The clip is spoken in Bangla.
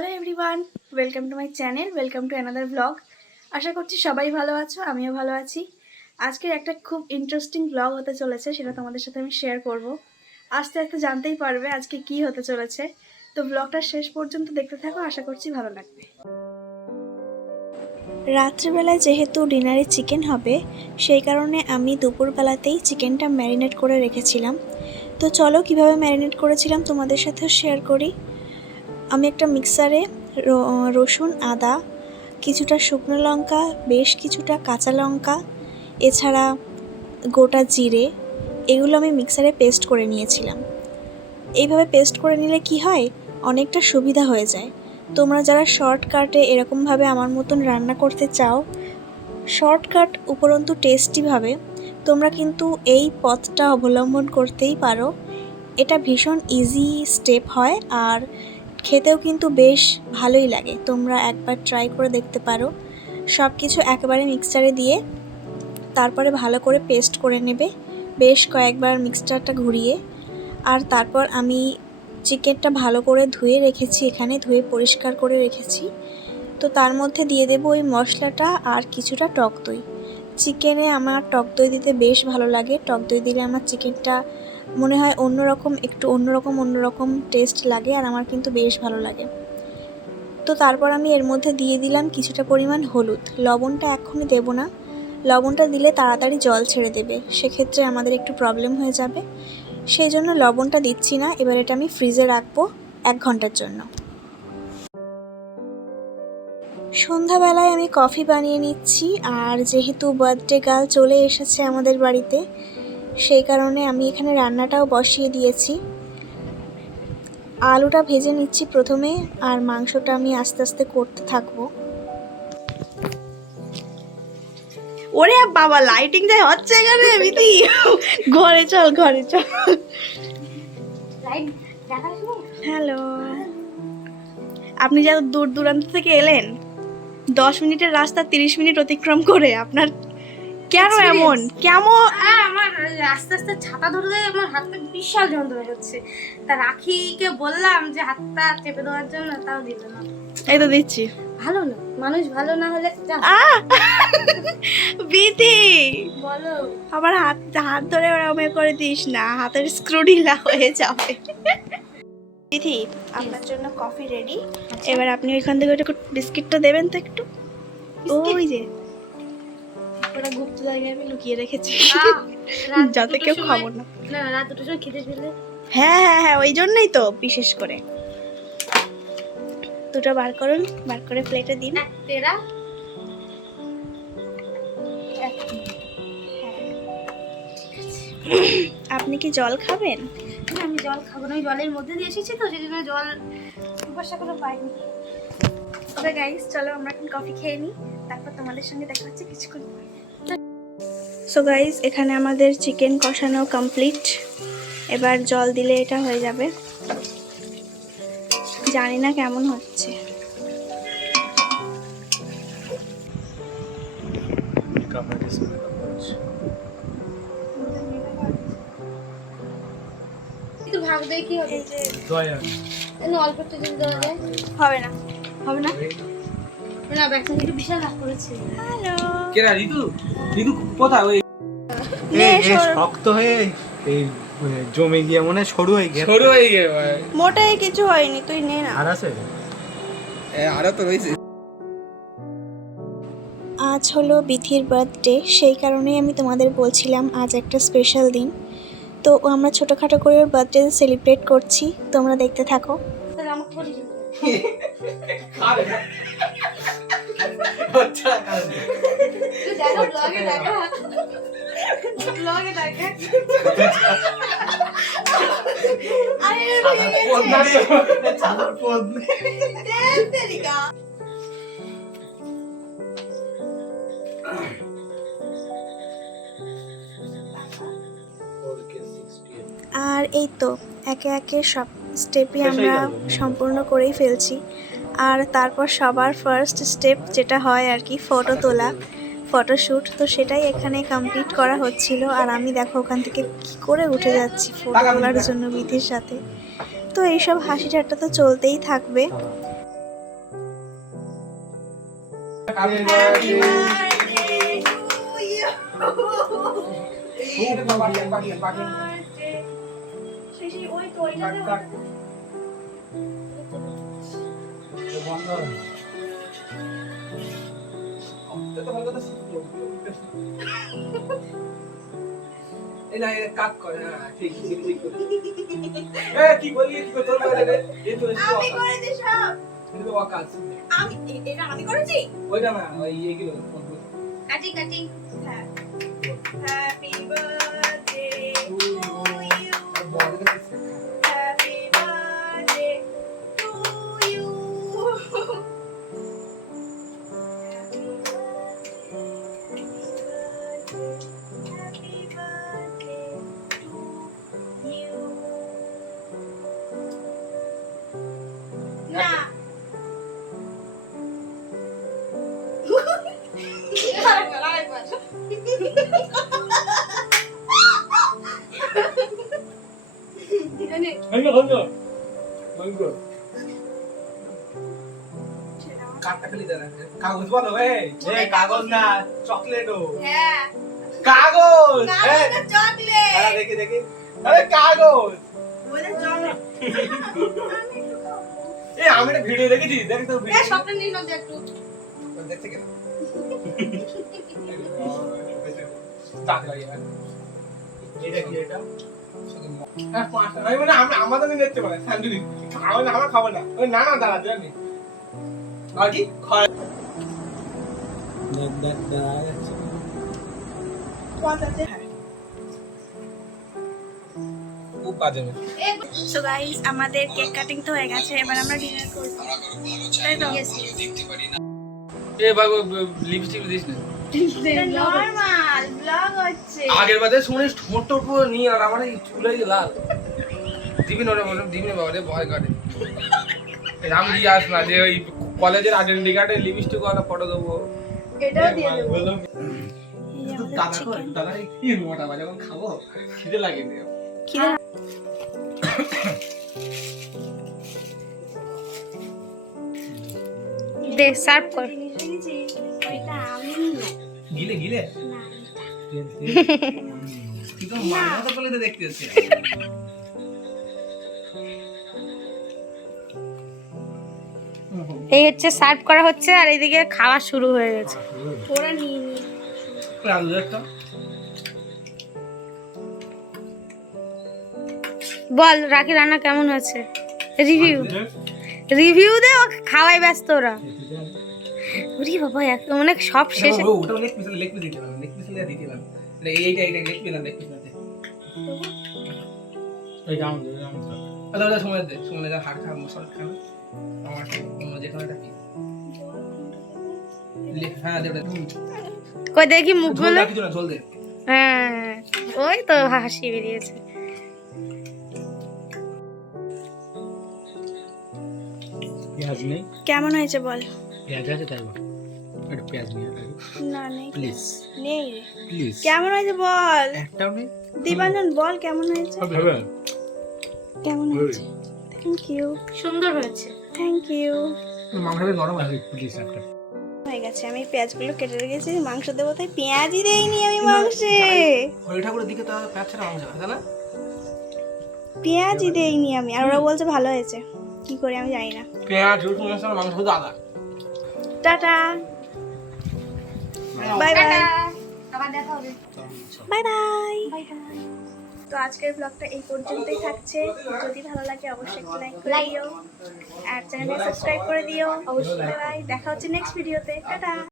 Hello everyone, welcome to my channel, welcome to another blog. আশা করছি সবাই ভালো আছো, আমিও ভালো আছি। আজকের একটা খুব ইন্টারেস্টিং ব্লগ হতে চলেছে, সেটা তোমাদের সাথে আমি শেয়ার করব। আস্তে আস্তে জানতেই পারবে আজকে কি হতে চলেছে। তো ব্লগটা শেষ পর্যন্ত দেখতে থাকো, আশা করছি ভালো লাগবে। রাত্রিবেলায় যেহেতু ডিনারে চিকেন হবে, সেই কারণে আমি দুপুরবেলাতেই চিকেনটা ম্যারিনেট করে রেখেছিলাম। তো চলো কিভাবে ম্যারিনেট করেছিলাম তোমাদের সাথেও শেয়ার করি। আমি একটা মিক্সারে রসুন, আদা, কিছুটা শুকনো লঙ্কা, বেশ কিছুটা কাঁচা লঙ্কা, এছাড়া গোটা জিরে, এগুলো আমি মিক্সারে পেস্ট করে নিয়েছিলাম। এইভাবে পেস্ট করে নিলে কি হয়, অনেকটা সুবিধা হয়ে যায়। তোমরা যারা শর্টকাটে এরকমভাবে আমার মতন রান্না করতে চাও, শর্টকাট উপরন্তু টেস্টিভাবে, তোমরা কিন্তু এই পথটা অবলম্বন করতেই পারো। এটা ভীষণ ইজি স্টেপ হয় আর খেতেও কিন্তু বেশ ভালোই লাগে। তোমরা একবার ট্রাই করে দেখতে পারো। সব কিছু একেবারে মিক্সচারে দিয়ে তারপরে ভালো করে পেস্ট করে নেবে, বেশ কয়েকবার মিক্সচারটা ঘুরিয়ে। আর তারপর আমি চিকেনটা ভালো করে ধুয়ে রেখেছি, এখানে ধুয়ে পরিষ্কার করে রেখেছি। তো তার মধ্যে দিয়ে দেবো ওই মশলাটা আর কিছুটা টক দই। চিকেনে আমার টক দই দিতে বেশ ভালো লাগে। টক দই দিলে আমার চিকেনটা মনে হয় একটু অন্যরকম টেস্ট লাগে, আর আমার কিন্তু বেশ ভালো লাগে। তো তারপর আমি এর মধ্যে দিয়ে দিলাম কিছুটা পরিমাণ হলুদ। লবণটা এখনই দেবো না, লবণটা দিলে তাড়াতাড়ি জল ছেড়ে দেবে, সেক্ষেত্রে আমাদের একটু প্রবলেম হয়ে যাবে। সেই জন্য লবণটা দিচ্ছি না। এবার এটা আমি ফ্রিজে রাখবো 1 ঘন্টার জন্য। সন্ধ্যাবেলায় আমি কফি বানিয়ে নিচ্ছি, আর যেহেতু বার্থডে গার্ল চলে এসেছে আমাদের বাড়িতে, সেই কারণে আমি এখানে রান্নাটাও বসিয়ে দিয়েছি। আলুটা ভেজে নিচ্ছি প্রথমে, আর মাংসটা আমি আস্তে আস্তে করতে থাকবো। ওরে বাবা, লাইটিং যাই হচ্ছে এখানে বিধি। ঘরে চল। হ্যালো, আপনি যা দূর দূরান্ত থেকে এলেন, 10 মিনিটের রাস্তা 30 মিনিট অতিক্রম করে, আপনার কেন এমন আমার আস্তে আস্তে ছাতা ধরলে আমার হাতটা বিশাল যন্ত্রণা হচ্ছে। তা রাখিকে বললাম যে হাতটা চেপে দেওয়ার জন্য, তাও দিল না। এই তো দিচ্ছি। ভালো না, মানুষ ভালো না হলে বিধি বলো। আবার হাত ধরে ওরকম করে দিস না, হাতের স্ক্রু ঢিলা হয়ে যাবে। বিধি, আপনার জন্য কফি রেডি। এবার আপনি ওইখান থেকে একটু বিস্কিটটা দেবেন তো একটু। ওই যে ওটা গুপ্ত জায়গায় আমি লুকিয়ে রেখেছি, যাতে কেউ খাবো না। না, রাত 2টার সময় খেতে দিলে। হ্যাঁ, ওই জন্যই তো বিশেষ করে। দুটো বার করুন, বার করে প্লেটে দিন। তেরা আপনি কি জল খাবেন? আমি জল খাবো না, আমি জলের মধ্যে দিয়ে এসেছি তো, সেই জন্য জল বর্ষা করে পাইনি। ওকে গাইস, চলো আমরা এখন কফি খেয়ে নিই, তারপর তোমাদের সঙ্গে দেখা হচ্ছে কিছুক্ষণ পর। সো গাইস, এখানে আমাদের চিকেন কষানো কমপ্লিট। এবার জল দিলে এটা হয়ে যাবে। জানি না কেমন হচ্ছে। একটু ভাগ দেয় কি হবে, অল্প একটু দিন দেওয়া যায়। হবে না না, ব্যাগটা একটু বিশাল ভাগ করেছে। হ্যালো, কেরা ঋতু কোথায়? ওই শক্ত হয়ে এই জমে গিয়ে মনে সরু হয়ে গিয়ে মোটাই কিছু হয়নি, তুই নে না। আর আছে আরো তো রয়েছে। আজ হলো বিথির বার্থডে, সেই কারণেই আমি তোমাদের বলছিলাম আজ একটা স্পেশাল দিন। তো আমরা ছোটোখাটো করে ওর বার্থডে সেলিব্রেট করছি, তোমরা দেখতে থাকো। তাহলে আমাকে বলি দেখো, ব্লগে দেখা, ব্লগে দেখা। আর এই তো একে একে সব স্টেপই আমরা সম্পূর্ণ করেই ফেলছি। আর তারপর সবার ফার্স্ট স্টেপ যেটা হয় আর কি, ফটো তোলা, ফটোশ্যুট। তো সেটাই এখানে কমপ্লিট করা হচ্ছিল। আর আমি দেখো ওখান থেকে কী করে উঠে যাচ্ছি ফটো তোলার জন্য বিথির সাথে। তো এইসব হাসি ঠাট্টা তো চলতেই থাকবে। Happy happy birthday. Birthday to you Ini bawa pakai. সেই ওই তো ওইটা দে কাট, কাট। তো ভালো কথা শিখলো। এই না এই কাট করে হ্যাঁ ঠিক ঠিক। কি বললি কি তোর বলে রে এই তো আমি করেছি সব এটা তো কাজ আমি এটা আমি করেছি ওইটা না ওই এইগুলো কাটি কাটি হ্যাঁ happy birthday to you happy birthday to you happy birthday to you না কাটটা খালি দেনা কাগজ বলো এই এই কাগজ না চকলেটও হ্যাঁ কাগজ এই কাগজের চকলেট আরে দেখি দেখি আরে কাগজ বলে চকলেট এই আমি একটা ভিডিও দেখেছি দেখ তো এ ভিডিও স্বপ্ন নিন না একটু দেখতে কেন ডাক লাগে এটা কি এটা হ্যাঁ পাঁচটা আমি মানে আমি আমাদের নিয়ে দেখতে পারে স্যান্ডউইচ খাওয়া না আমার খাবো না ওই না না দাঁড়া জানি আর কি খাওয়া খুব বাজে সো গাইস আমাদের কেক কাটিং তো হয়ে গেছে এবার আমরা ডিনার করব তাই তো এ ভাই লিপস্টিক দিস না নরমাল ব্লগ হচ্ছে আগের বাদে শুনিস ঠোঁট টোট পুরো নিয়ে আর আমার এই চুলে লাল দিবি না বলে দিবি না বাবা রে ভয় কাটে আমি দিয়ে আস না যে ওই কলেজের আইডেন্টি কার্ডে লিপস্টিক ওয়ালা ফটো দেবো এটাও দিয়ে দেবো বলো এই আমাদের দাদা চিকেন দাদা কি মোটা বাজে যখন খাবো খিদে লাগে রে খিদে দে সার্ভ কর এটা আমি না গিলে গিলে না তুই তো মাথা তো বলে দেখতে আসছে এই হচ্ছে সার্ভ করা হচ্ছে আর এদিকে খাওয়া শুরু হয়ে গেছে ওরা নিয়ে নিয়ে আলু একটা বল রাখি রান্না কেমন হয়েছে রিভিউ দে ও খাওয়াই ব্যস্ত ওরা ওরে বাবা অনেক সব শেষে ওটা লেগ পিস দিতে লেগ পিস দিতে এইটা লেগ পিস না এই গাম দে আলাদা সময় দে সময় যা হাড় খা মশলা খা আমার অন্য যেখানে রাখি হ্যাঁ দে কই দেখি মুখগুলো কিছু না ঝোল দে হ্যাঁ ওই তো হাসি বেরিয়েছে পেঁয়াজ নেই কেমন হয়েছে বল পেঁয়াজ আছে তাই বল একটা পেঁয়াজ নিয়ে না নেই প্লিজ নেই রে। প্লিজ কেমন হয়েছে বল একটাও নেই দিবানন বল কেমন হয়েছে হবে কেমন হয়েছে থ্যাংক ইউ সুন্দর হয়েছে থ্যাংক ইউ মাংসটা নরম আছে প্লিজ একটা হয়ে গেছে আমি পেঁয়াজগুলো কেটে রেখেছি মাংস দেবো তাই পেঁয়াজই দেইনি আমি মাংসে হরি ঠাকুরের দিকে তো পেঁয়াজ ছাড়া মাংস হয় তাই না পেঁয়াজই দেইনি আমি আর ওরা বলছে ভালো হয়েছে কি করে আমি জানি না পেঁয়াজ রসুন মশলা মাংস শুধু আদা টাটা বাই বাই আবার দেখা হবে বাই বাই তো আজকের ব্লগটা এই পর্যন্তই থাকছে যদি ভালো লাগে অবশ্যই একটা লাইক করে দিও আর চ্যানেলে সাবস্ক্রাইব করে দিও অবশ্যই বাই দেখা হচ্ছে নেক্সট ভিডিওতে টাটা